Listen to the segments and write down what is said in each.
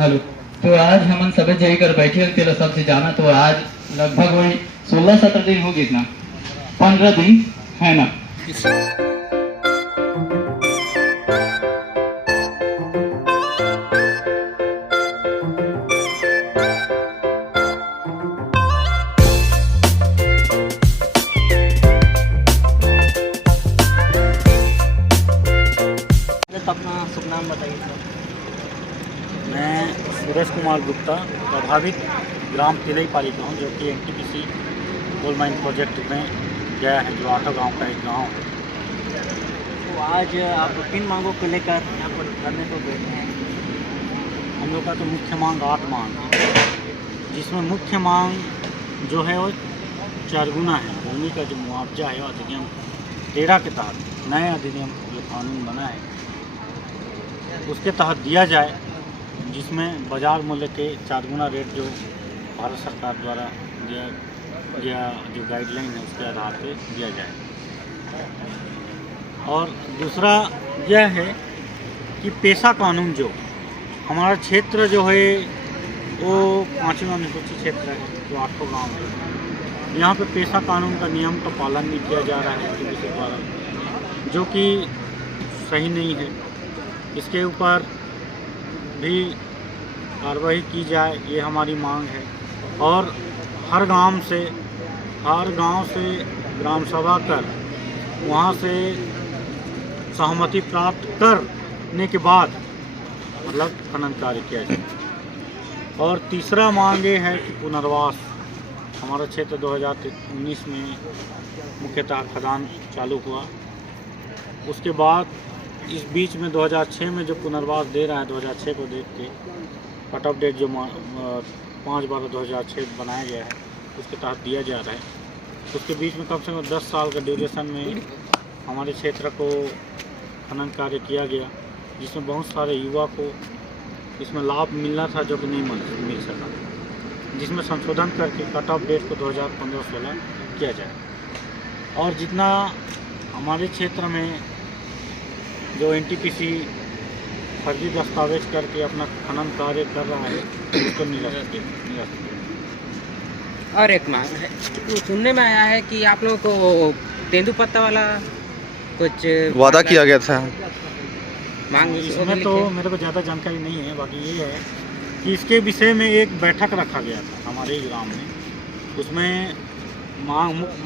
Hello. तो आज हम सब जई कर बैठे तेरा सबसे जाना तो आज लगभग वही 16-17 दिन हो गए ना, 15 दिन है ना। अपना शुभ नाम बताइए सर। मैं सूरज कुमार गुप्ता, प्रभावित ग्राम तिलईपाली का हूँ, जो कि एनटीपीसी कोल माइन प्रोजेक्ट में गया है, जो आठा गांव का एक गांव है। तो आज आप किन मांगों को लेकर यहाँ पर धरने को बैठे हैं? हम लोग का तो मुख्य मांग 8 मांग है, जिसमें मुख्य मांग जो है वो 4 गुना है। भूमि का जो मुआवजा है अधिनियम 13 के तहत नए अधिनियम जो कानून बना है उसके तहत दिया जाए, जिसमें बाज़ार मूल्य के 4 गुना रेट जो भारत सरकार द्वारा दिया गया जो गाइडलाइन है उसके आधार पर दिया जाए। और दूसरा यह है कि पेशा कानून जो हमारा क्षेत्र जो है वो 5वां अनुसूचित क्षेत्र है, जो 8 गाँव है। यहाँ पे पेशा कानून का नियम का पालन नहीं किया जा रहा है एनटीपीसी द्वारा, जो कि सही नहीं है। इसके ऊपर भी कार्रवाई की जाए, ये हमारी मांग है। और हर गांव से ग्राम सभा कर वहाँ से सहमति प्राप्त करने के बाद मतलब खनन कार्य किया जाए। और तीसरा मांग ये है कि पुनर्वास, हमारा क्षेत्र 2019 में मुख्यतः खदान चालू हुआ, उसके बाद इस बीच में 2006 में जो पुनर्वास दे रहा है, 2006 को देख के कट ऑफ डेट जो 5/12/2006 बनाया गया है उसके तहत दिया जा रहा है। उसके बीच में कम से कम 10 साल का ड्यूरेशन में हमारे क्षेत्र को खनन कार्य किया गया, जिसमें बहुत सारे युवा को इसमें लाभ मिलना था, जो कि नहीं मिल सका, जिसमें संशोधन करके कट ऑफ डेट को 2015-16 किया जाए। और जितना हमारे क्षेत्र में जो एनटीपीसी फर्जी दस्तावेज करके अपना खनन कार्य कर रहा है उसको निरस्त किया। और एक मांग है, सुनने में आया है कि आप लोगों को तेंदुपत्ता वाला कुछ वादा किया गया था। मांग इसमें तो मेरे को ज़्यादा जानकारी नहीं है, बाकी ये है कि इसके विषय में एक बैठक रखा गया था हमारे ग्राम में। उसमें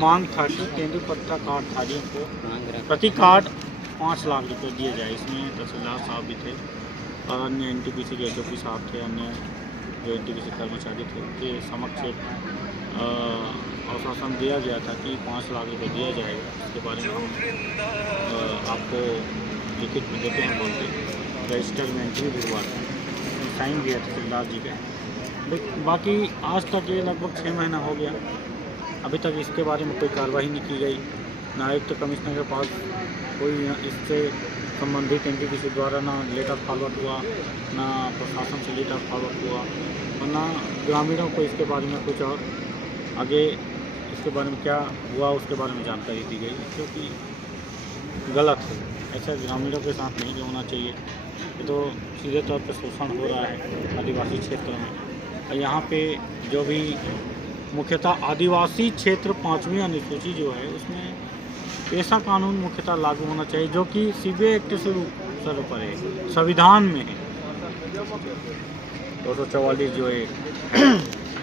मांग था कि तेंदुपत्ता कार्डधारियों को प्रति कार्ड 5 लाख रुपये दिए जाए। इसमें तहसीलदार साहब भी थे और अन्य एनटीपीसी के एसओपी साहब थे, अन्य जो एनटीपीसी कर्मचारी थे, उनके समक्ष आश्वासन दिया गया था कि 5 लाख रुपये दिया जाएगा। इसके बारे में हम आपको लिखित में देते हैं, बोलते रजिस्टर में एंट्री भिजवाते हैं, साइन दिया तहसीलदार जी का। बाकी आज तक ये लगभग 6 महीना हो गया, अभी तक इसके बारे में कोई कार्रवाई नहीं की गई। ना आयुक्त तो कमिश्नर के पास कोई इससे संबंधित एनटीपीसी द्वारा ना लेटर फॉरवर्ड हुआ, ना प्रशासन से लेटर फॉरवर्ड हुआ, और ना ग्रामीणों को इसके बारे में कुछ और आगे इसके बारे में क्या हुआ उसके बारे में जानकारी दी गई, क्योंकि गलत है। ऐसा ग्रामीणों के साथ नहीं होना चाहिए। ये तो सीधे तौर पर शोषण हो रहा है आदिवासी क्षेत्र में। और यहाँ पे जो भी मुख्यतः आदिवासी क्षेत्र 5वीं अनुसूची जो है उसमें पेशा कानून मुख्यतः लागू होना चाहिए, जो कि सीबीआई एक्ट से ऊपर है, संविधान में है 244 जो है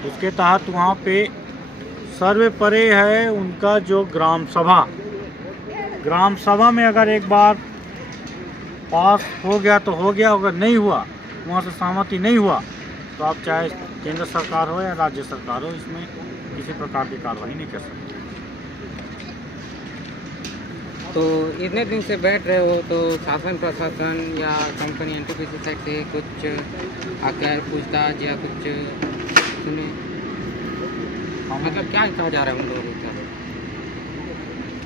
उसके तहत वहाँ पे सर्वोपरि है उनका जो ग्राम सभा में अगर एक बार पास हो गया तो हो गया, अगर नहीं हुआ, वहाँ से सहमति नहीं हुआ, तो आप चाहे केंद्र सरकार हो या राज्य सरकार हो, इसमें किसी प्रकार की कार्रवाई नहीं कर सकते। तो इतने दिन से बैठ रहे हो, तो शासन प्रशासन या कंपनी एनटीपीसी साइड से कुछ आकर पूछताछ या कुछ सुने? मतलब क्या कहा जा रहा है उन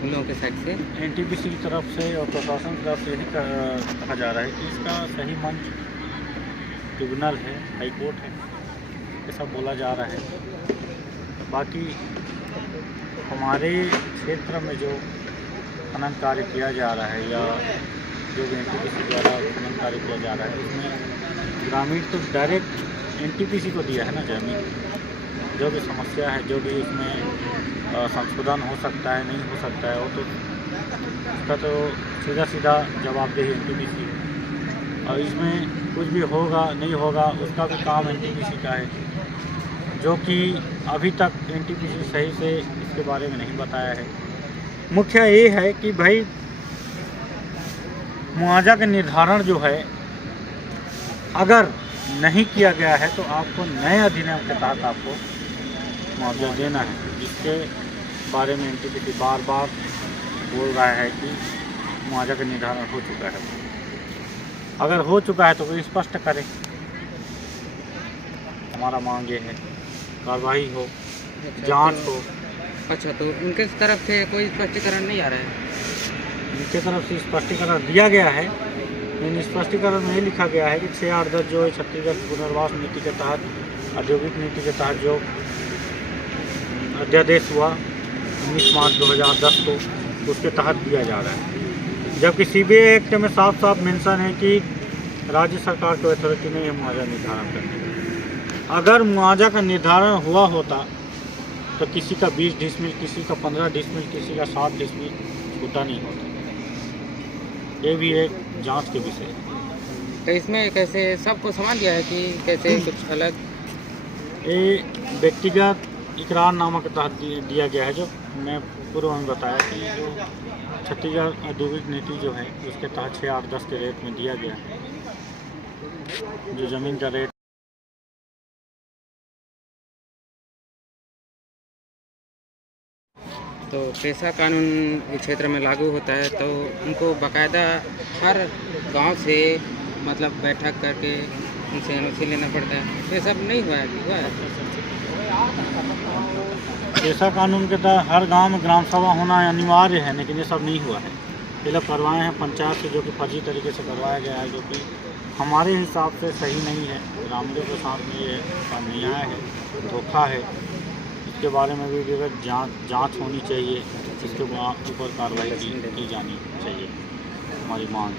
लोगों के साइड से? एनटीपीसी की तरफ से और प्रशासन की तरफ से यही कहा जा रहा है कि इसका सही मंच ट्रिब्यूनल है, हाई कोर्ट है, ये सब बोला जा रहा है। बाकी हमारे क्षेत्र में जो खनन कार्य किया जा रहा है या जो भी एनटीपीसी द्वारा खनन कार्य किया जा रहा है, उसमें ग्रामीण तो डायरेक्ट एनटीपीसी को दिया है ना जमीन। जो भी समस्या है, जो भी उसमें संशोधन हो सकता है, नहीं हो सकता है, वो तो उसका तो सीधा सीधा जवाबदेही एनटीपीसी। और इसमें कुछ भी होगा नहीं होगा उसका भी काम एनटीपीसी का है, जो कि अभी तक एनटीपीसी सही से इसके बारे में नहीं बताया है। मुख्य ये है कि भाई मुआवजा का निर्धारण जो है अगर नहीं किया गया है तो आपको नए अधिनियम के तहत आपको मुआवजा देना है, जिसके बारे में एनटीपीसी बार बार बोल रहा है कि मुआवजा का निर्धारण हो चुका है। अगर हो चुका है तो कोई स्पष्ट करे। हमारा मांग ये है कार्रवाई हो, जांच हो। अच्छा, तो उनके तरफ से कोई स्पष्टीकरण नहीं आ रहा है? उनके तरफ से स्पष्टीकरण दिया गया है, लेकिन स्पष्टीकरण में ये लिखा गया है कि 6-8-10 जो है छत्तीसगढ़ पुनर्वास नीति के तहत, औद्योगिक नीति के तहत जो अध्यादेश हुआ 19 मार्च 2010 को, उसके तहत दिया जा रहा है। जबकि सीबीआई एक्ट में साफ साफ मेंशन है कि राज्य सरकार को अथॉरिटी नहीं है मुआवजा निर्धारण करने की। अगर मुआवजा का निर्धारण हुआ होता तो किसी का 20 डिसमिल, किसी का 15 डिसमिल, किसी का 60 डिसमिल छूटा नहीं होता। ये भी एक जांच के विषय है। तो इसमें कैसे सबको समान दिया है कि कैसे कुछ अलग? ये व्यक्तिगत इकरारनामा के तहत दिया गया है, जो मैं पूर्व में बताया कि जो छत्तीसगढ़ औद्योगिक नीति जो है उसके तहत 6-8-10 के रेट में दिया गया है, जो ज़मीन का रेट। तो पेशा कानून इस क्षेत्र में लागू होता है तो उनको बाकायदा हर गांव से मतलब बैठक करके उनसे एनओसी लेना पड़ता है। ये सब नहीं हुआ है? पेशा कानून के तहत हर गांव में ग्राम सभा होना अनिवार्य है, लेकिन ये सब नहीं हुआ है। ये लोग करवाए हैं पंचायत से, जो कि फर्जी तरीके से करवाया गया है, जो कि हमारे हिसाब से सही नहीं है। ग्रामीणों के साथ में ये अन्याय है, धोखा है। इसके बारे में भी विगत जांच होनी चाहिए, इसके ऊपर कार्रवाई की जानी चाहिए, हमारी मांग।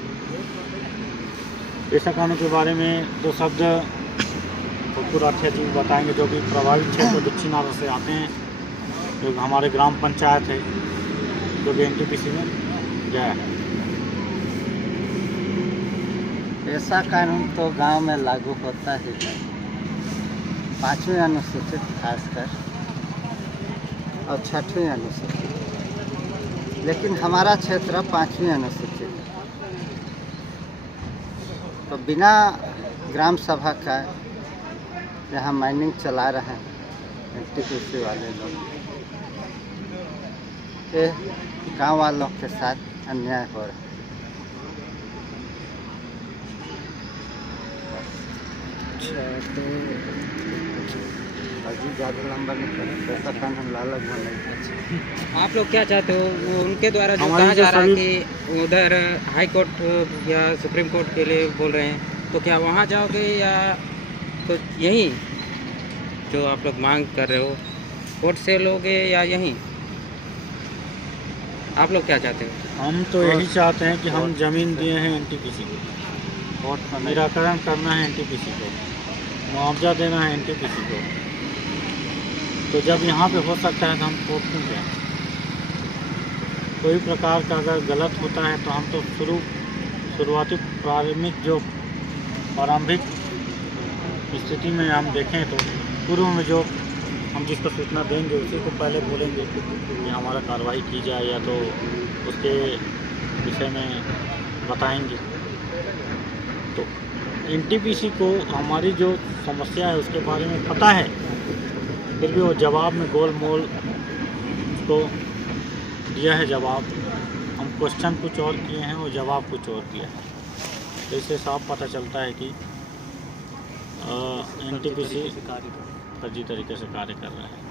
पेशा कानून के बारे में 2 शब्द पूरा जी बताएंगे, जो कि प्रभावित क्षेत्र दक्षिणावर्त से आते हैं, जो हमारे ग्राम पंचायत है, जो कि एनटीपीसी में गया है। पेशा कानून तो गांव में लागू होता ही है, 5वीं अनुसूचित खासकर और 6वीं अनुसूचित, लेकिन हमारा क्षेत्र 5वीं अनुसूचित है। तो बिना ग्राम सभा का यहाँ माइनिंग चला रहे हैं एनटीपीसी वाले लोग। ये गांव वालों के साथ अन्याय हो रहा है। अच्छा, तो अजी ज़्यादा लंबा नहीं करें, पैसा कानून लालच होने। आप लोग क्या चाहते हो? वो उनके द्वारा जो हमारी कहा जो जा रहा है सभी- कि उधर हाई कोर्ट या सुप्रीम कोर्ट के लिए बोल रहे हैं, तो क्या वहाँ जाओगे या तो यहीं जो आप लोग मांग कर रहे हो कोर्ट से लोगे या यहीं? आप लोग क्या चाहते हो? हम तो यही चाहते हैं कि हम ज़मीन दिए हैं एनटीपीसी को, और निराकरण करना है एनटीपीसी को, मुआवजा देना है एनटीपीसी को। तो जब यहाँ पे हो सकता है तो हम कोर्ट क्यों जाएं? कोई प्रकार का अगर गलत होता है तो हम तो शुरुआती प्रारंभिक स्थिति में हम देखें तो पूर्व में जो हम जिसको सूचना देंगे उसी को पहले बोलेंगे कि हमारा कार्रवाई की जाए, या तो उसके विषय में बताएंगे। तो एनटीपीसी को हमारी जो समस्या है उसके बारे में पता है, फिर भी वो जवाब में गोल मोल उसको दिया है जवाब। हम क्वेश्चन कुछ और किए हैं, वो जवाब कुछ और दिया है। तो इससे साफ पता चलता है कि एनटीपीसी फर्जी तरीके से कार्य कर रहा है।